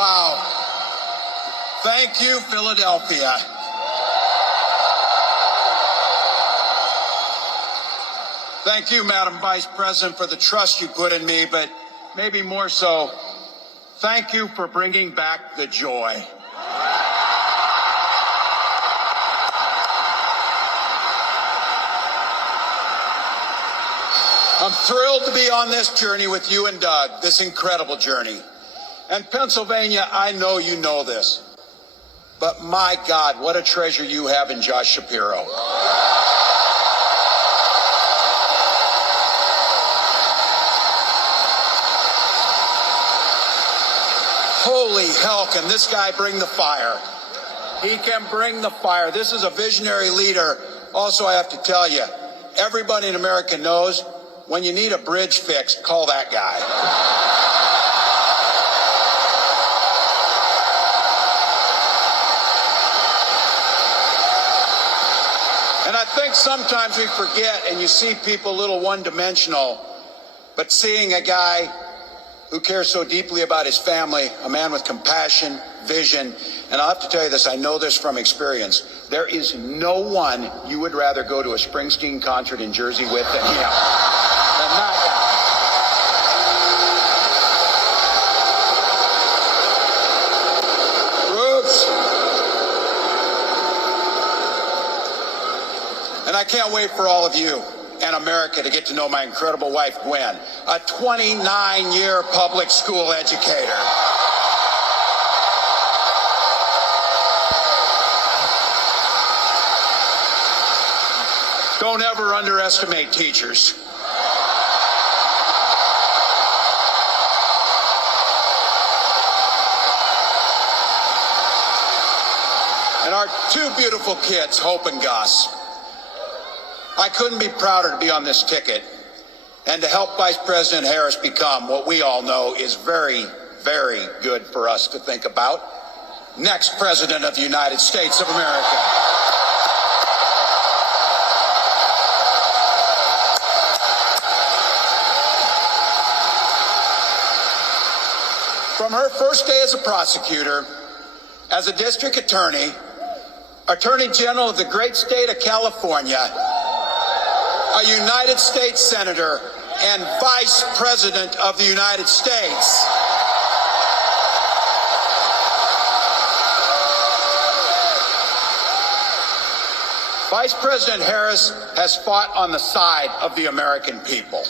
Wow. Thank you, Philadelphia. Thank you, Madam Vice President, for the trust you put in me, but maybe more so, thank you for bringing back the joy. I'm thrilled to be on this journey with you and Doug, this incredible journey. And Pennsylvania, I know you know this, but my God, what a treasure you have in Josh Shapiro. Holy hell, can this guy bring the fire? He can bring the fire. This is a visionary leader. Also, I have to tell you, everybody in America knows when you need a bridge fixed, call that guy. And I think sometimes we forget, and you see people a little one-dimensional, but seeing a guy who cares so deeply about his family, a man with compassion, vision, and I'll have to tell you this, I know this from experience, there is no one you would rather go to a Springsteen concert in Jersey with than him. Than that guy. Bruce. And I can't wait for all of you and America to get to know my incredible wife, Gwen, a 29-year public school educator. Don't ever underestimate teachers. And our two beautiful kids, Hope and Gus. I couldn't be prouder to be on this ticket and to help Vice President Harris become what we all know is very, very good for us to think about. Next President of the United States of America. From her first day as a prosecutor, as a district attorney, Attorney General of the great state of California, a United States Senator, and Vice President of the United States. Vice President Harris has fought on the side of the American people.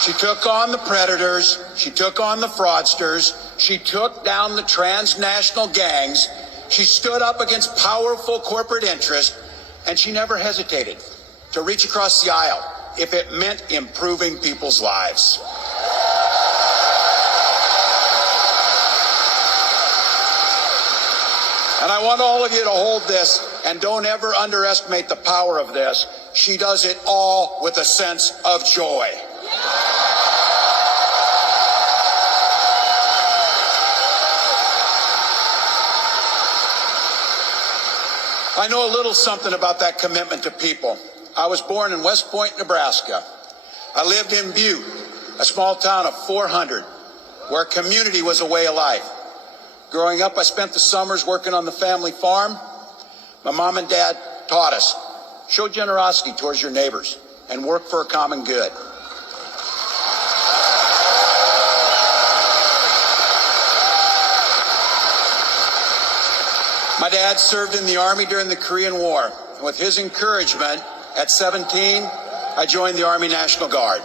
She took on the predators, she took on the fraudsters, she took down the transnational gangs, she stood up against powerful corporate interests, and she never hesitated to reach across the aisle if it meant improving people's lives. And I want all of you to hold this, and don't ever underestimate the power of this. She does it all with a sense of joy. I know a little something about that commitment to people. I was born in West Point, Nebraska. I lived in Butte, a small town of 400, where community was a way of life. Growing up, I spent the summers working on the family farm. My mom and dad taught us, show generosity towards your neighbors and work for a common good. My dad served in the Army during the Korean War. And with his encouragement, at 17, I joined the Army National Guard.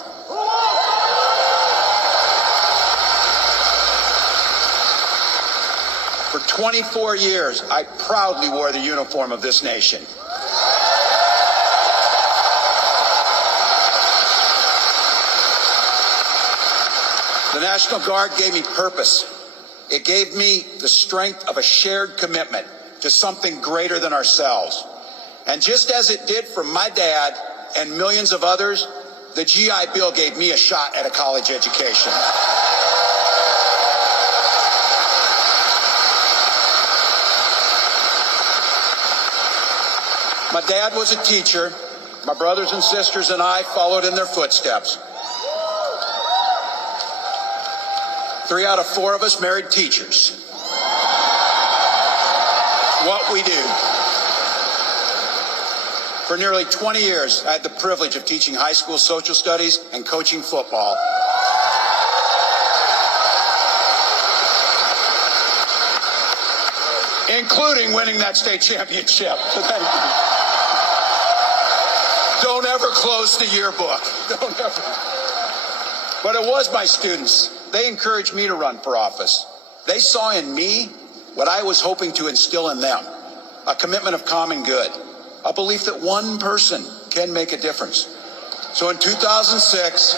For 24 years, I proudly wore the uniform of this nation. The National Guard gave me purpose. It gave me the strength of a shared commitment to something greater than ourselves. And just as it did for my dad and millions of others, the GI Bill gave me a shot at a college education. My dad was a teacher. My brothers and sisters and I followed in their footsteps. 3 out of 4 of us married teachers. What we do. For nearly 20 years, I had the privilege of teaching high school social studies and coaching football. Including winning that state championship. So thank you. Don't ever close the yearbook. Don't ever. But it was my students. They encouraged me to run for office. They saw in me what I was hoping to instill in them, a commitment of common good, a belief that one person can make a difference. So in 2006,